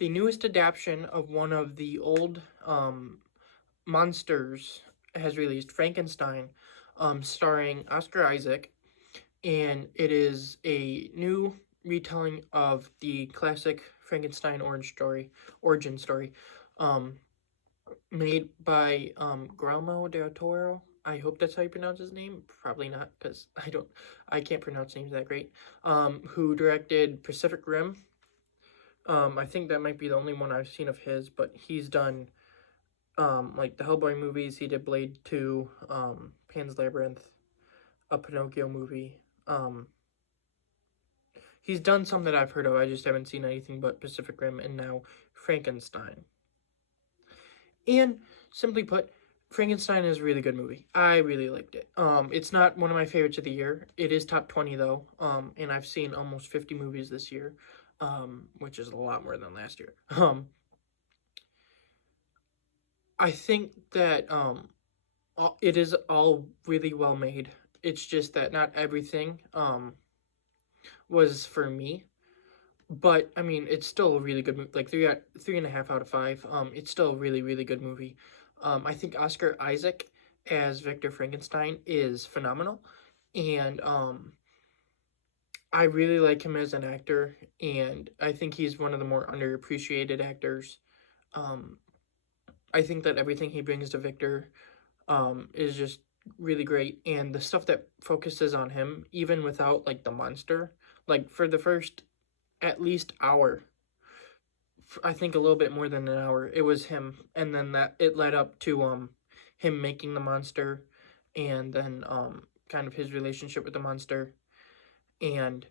the newest adaptation of one of the old monsters has released, Frankenstein, starring Oscar Isaac, and it is a new retelling of the classic Frankenstein origin story, um, made by Guillermo del Toro. I hope that's how you pronounce his name. Probably not, because I can't pronounce names that great. Who directed Pacific Rim? I think that might be the only one I've seen of his, but he's done like the Hellboy movies. He did Blade 2, Pan's Labyrinth, a Pinocchio movie. He's done some that I've heard of. I just haven't seen anything but Pacific Rim and now Frankenstein. And simply put, Frankenstein is a really good movie. I really liked it. It's not one of my favorites of the year. It is top 20 though. And I've seen almost 50 movies this year, which is a lot more than last year. I think that it is all really well made. It's just that not everything was for me. But I mean, it's still a really good movie. Like 3.5 out of 5. It's still a really really good movie. I think Oscar Isaac as Victor Frankenstein is phenomenal, and I really like him as an actor, and I think he's one of the more underappreciated actors. Um, I think that everything he brings to Victor is just really great, and the stuff that focuses on him, even without like the monster, like for the first at least hour, I think a little bit more than an hour, it was him, and then that it led up to him making the monster, and then kind of his relationship with the monster, and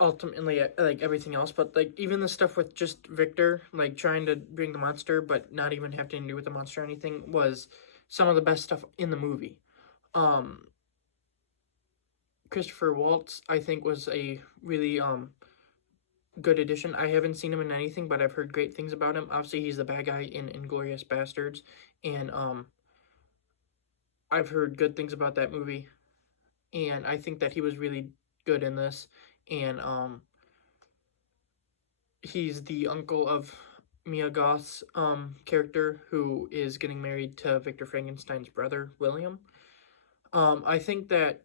ultimately like everything else. But like even the stuff with just Victor like trying to bring the monster but not even having to do with the monster or anything was some of the best stuff in the movie. um Christopher Waltz, I think, was a really good addition. I haven't seen him in anything, but I've heard great things about him. Obviously he's the bad guy in Inglourious Bastards, and I've heard good things about that movie, and I think that he was really good in this. And he's the uncle of Mia Goth's character, who is getting married to Victor Frankenstein's brother, William. I think that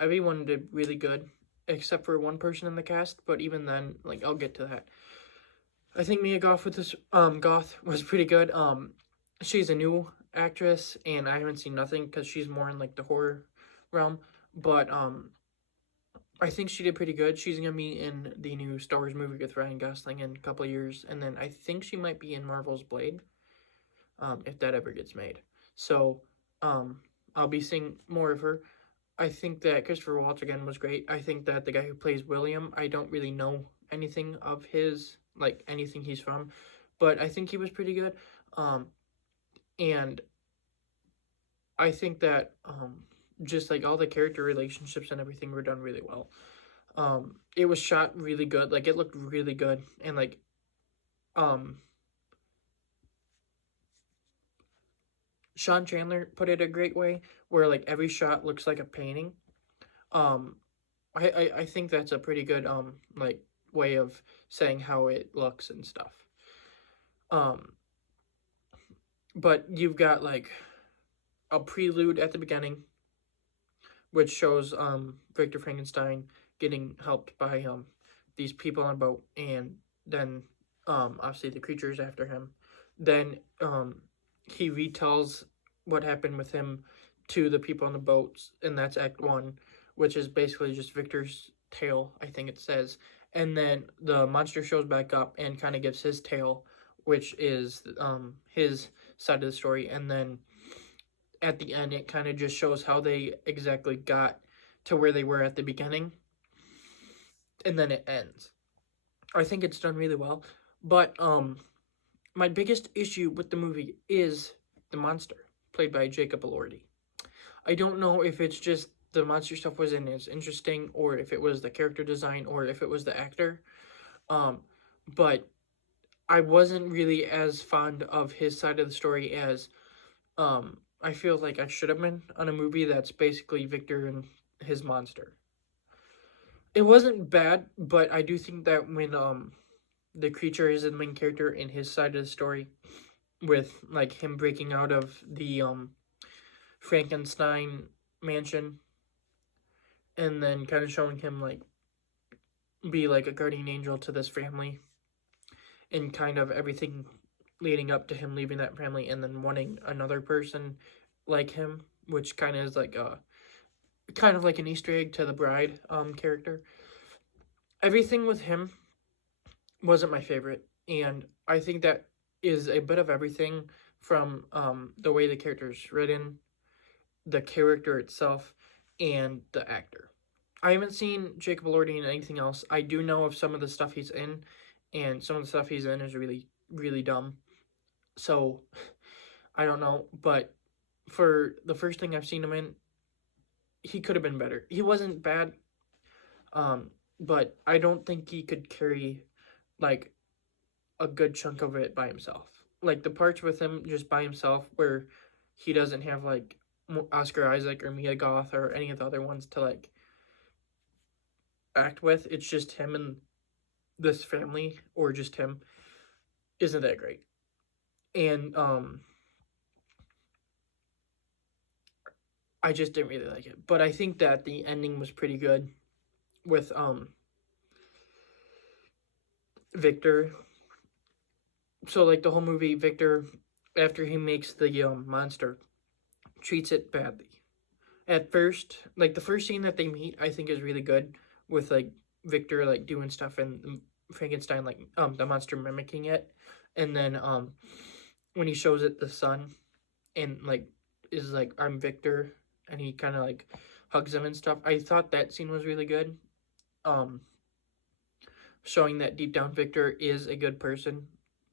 everyone did really good except for one person in the cast, but even then, like, I'll get to that. I think Mia Goth with this Goth was pretty good. She's a new actress, and I haven't seen nothing because she's more in like the horror realm. But I think she did pretty good. She's gonna be in the new Star Wars movie with Ryan Gosling in a couple of years, and then I think she might be in Marvel's Blade, if that ever gets made. So, I'll be seeing more of her. I think that Christopher Waltz again was great. I think that the guy who plays William, I don't really know anything of his, like anything he's from, but I think he was pretty good. And I think that just like all the character relationships and everything were done really well. It was shot really good. Like it looked really good, and like um Sean Chandler put it a great way where like every shot looks like a painting. Um I think that's a pretty good like way of saying how it looks and stuff. Um but you've got like a prelude at the beginning which shows Victor Frankenstein getting helped by these people on a boat, and then obviously the creatures after him. Then he retells what happened with him to the people on the boats, and that's Act 1, which is basically just Victor's tale, I think it says. And then the monster shows back up and kind of gives his tale, which is his side of the story. And then at the end, it kind of just shows how they exactly got to where they were at the beginning. And then it ends. I think it's done really well. But my biggest issue with the movie is the monster, played by Jacob Elordi. I don't know if it's just the monster stuff wasn't as interesting, or if it was the character design, or if it was the actor. But I wasn't really as fond of his side of the story as I feel like I should have been on a movie that's basically Victor and his monster. It wasn't bad, but I do think that when the creature is the main character in his side of the story, with like him breaking out of the Frankenstein mansion, and then kind of showing him like be like a guardian angel to this family, and kind of everything leading up to him leaving that family and then wanting another person like him, which kind of is like a kind of like an Easter egg to the bride character. Everything with him wasn't my favorite, and I think that is a bit of everything from the way the character is written, the character itself, and the actor. I haven't seen Jacob Elordi in anything else. I do know of some of the stuff he's in, and some of the stuff he's in is really, really dumb. So, I don't know. But for the first thing I've seen him in, he could have been better. He wasn't bad, but I don't think he could carry, like, a good chunk of it by himself. Like, the parts with him just by himself where he doesn't have, like, Oscar Isaac or Mia Goth or any of the other ones to, like, act with. It's just him and this family, or just him, isn't that great. And I just didn't really like it. But I think that the ending was pretty good with Victor. So like the whole movie, Victor, after he makes the monster, treats it badly. At first, like the first scene that they meet, I think is really good, with like Victor like doing stuff and Frankenstein like the monster mimicking it, and then when he shows it the son, and like is like, I'm Victor, and he kind of like hugs him and stuff. I thought that scene was really good, showing that deep down Victor is a good person.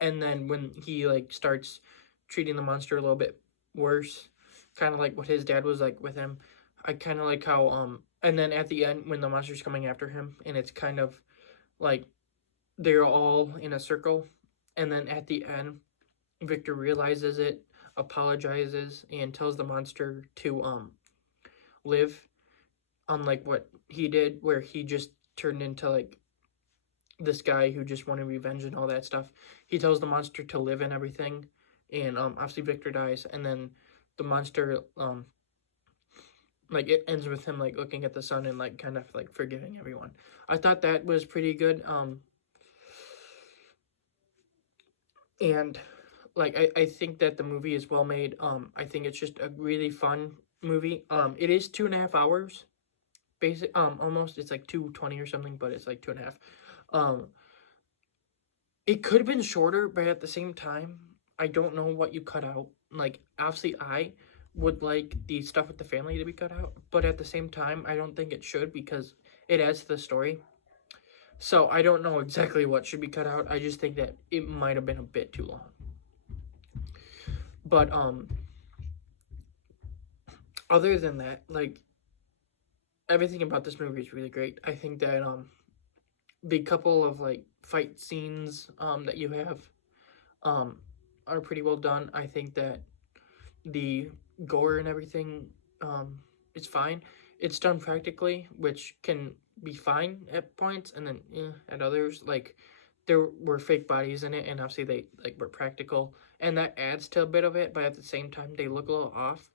And then when he like starts treating the monster a little bit worse, kind of like what his dad was like with him, I kind of like how and then at the end when the monster's coming after him, and it's kind of like they're all in a circle, and then at the end Victor realizes it, apologizes, and tells the monster to live, unlike what he did, where he just turned into like this guy who just wanted revenge and all that stuff. He tells the monster to live and everything, and obviously Victor dies, and then the monster like it ends with him like looking at the sun and like kind of like forgiving everyone. I thought that was pretty good. And like I think that the movie is well made. I think it's just a really fun movie. It is 2.5 hours, basic almost. It's like 2:20 or something, but it's like 2.5. It could have been shorter, but at the same time, I don't know what you cut out. Like, obviously, I would like the stuff with the family to be cut out, but at the same time, I don't think it should, because it adds to the story. So I don't know exactly what should be cut out. I just think that it might have been a bit too long. But other than that, like, everything about this movie is really great. I think that the couple of like fight scenes that you have are pretty well done. I think that the gore and everything is fine. It's done practically, which can be fine at points, and then at others, like there were fake bodies in it, and obviously they like were practical, and that adds to a bit of it. But at the same time, they look a little off.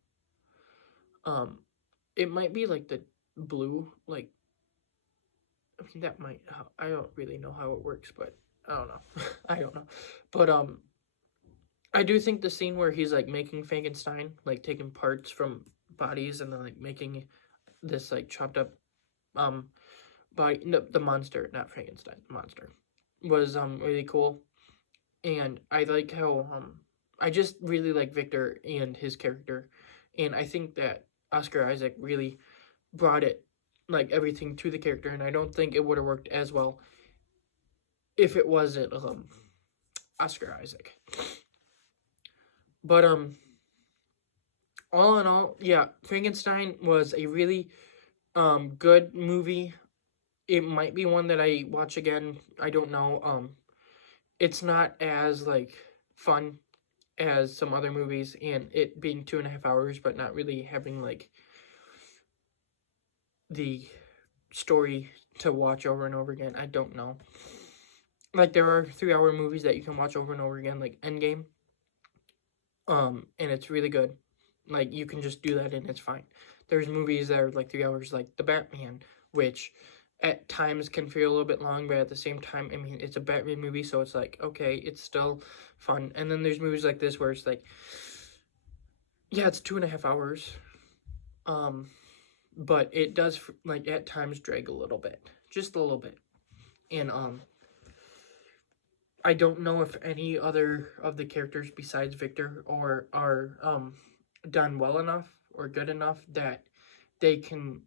It might be like the blue, like I mean that might. I don't really know how it works, but I don't know. I don't know, but I do think the scene where he's like making Frankenstein, like taking parts from bodies and then like making this like chopped up body, no, the monster, not Frankenstein, the monster, was really cool. And I like how I just really like Victor and his character, and I think that Oscar Isaac really brought it, like everything to the character, and I don't think it would have worked as well if it wasn't Oscar Isaac. But all in all, yeah, Frankenstein was a really good movie. It might be one that I watch again. I don't know. It's not as like fun as some other movies, and it being 2.5 hours, but not really having like the story to watch over and over again. I don't know. Like, there are 3-hour movies that you can watch over and over again, like Endgame. And it's really good. Like, you can just do that and it's fine. There's movies that are like 3 hours, like The Batman, which at times can feel a little bit long, but at the same time, I mean, it's a Batman movie, so it's like, okay, it's still fun. And then there's movies like this where it's like, yeah, it's 2.5 hours. But it does, like, at times drag a little bit, just a little bit. And I don't know if any other of the characters besides Victor are done well enough or good enough that they can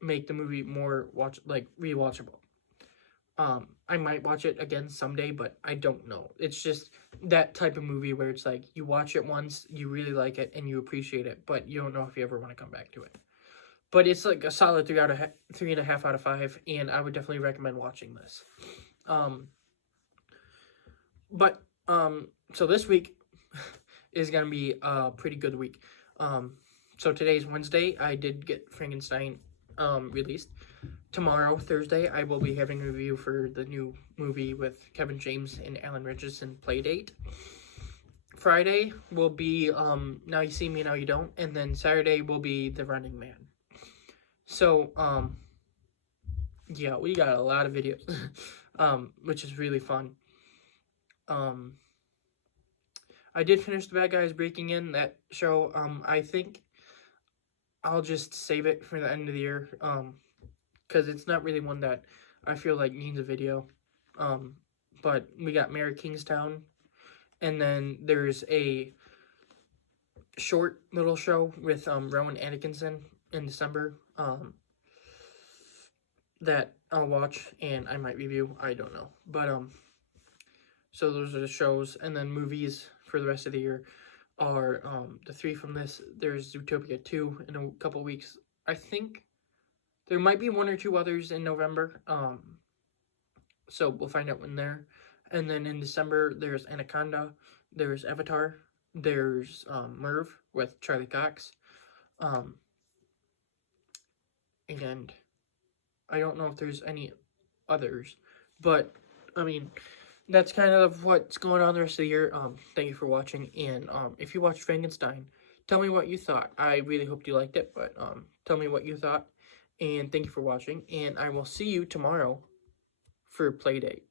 make the movie more rewatchable. I might watch it again someday, but I don't know. It's just that type of movie where it's like you watch it once, you really like it, and you appreciate it, but you don't know if you ever want to come back to it. But it's like a solid 3.5 out of 5, and I would definitely recommend watching this. Um, but so this week is gonna be a pretty good week. So today's Wednesday. I did get Frankenstein released. Tomorrow, Thursday, I will be having a review for the new movie with Kevin James and Alan Richardson, Playdate. Friday will be Now You See Me, Now You Don't, and then Saturday will be The Running Man. So yeah, we got a lot of videos, which is really fun. I did finish The Bad Guys Breaking In, that show. I think I'll just save it for the end of the year, because it's not really one that I feel like needs a video. But we got Mary Kingstown, and then there's a short little show with Rowan Atkinson in December that I'll watch and I might review. I don't know, but so those are the shows, and then movies for the rest of the year are the three from this. There's Zootopia 2 in a couple weeks. I think there might be one or two others in November. So we'll find out when there. And then in December, there's Anaconda, there's Avatar, there's Merv with Charlie Cox, and I don't know if there's any others, but I mean, that's kind of what's going on the rest of the year. Thank you for watching, and if you watched Frankenstein, tell me what you thought. I really hoped you liked it, but tell me what you thought, and thank you for watching, and I will see you tomorrow for Playdate.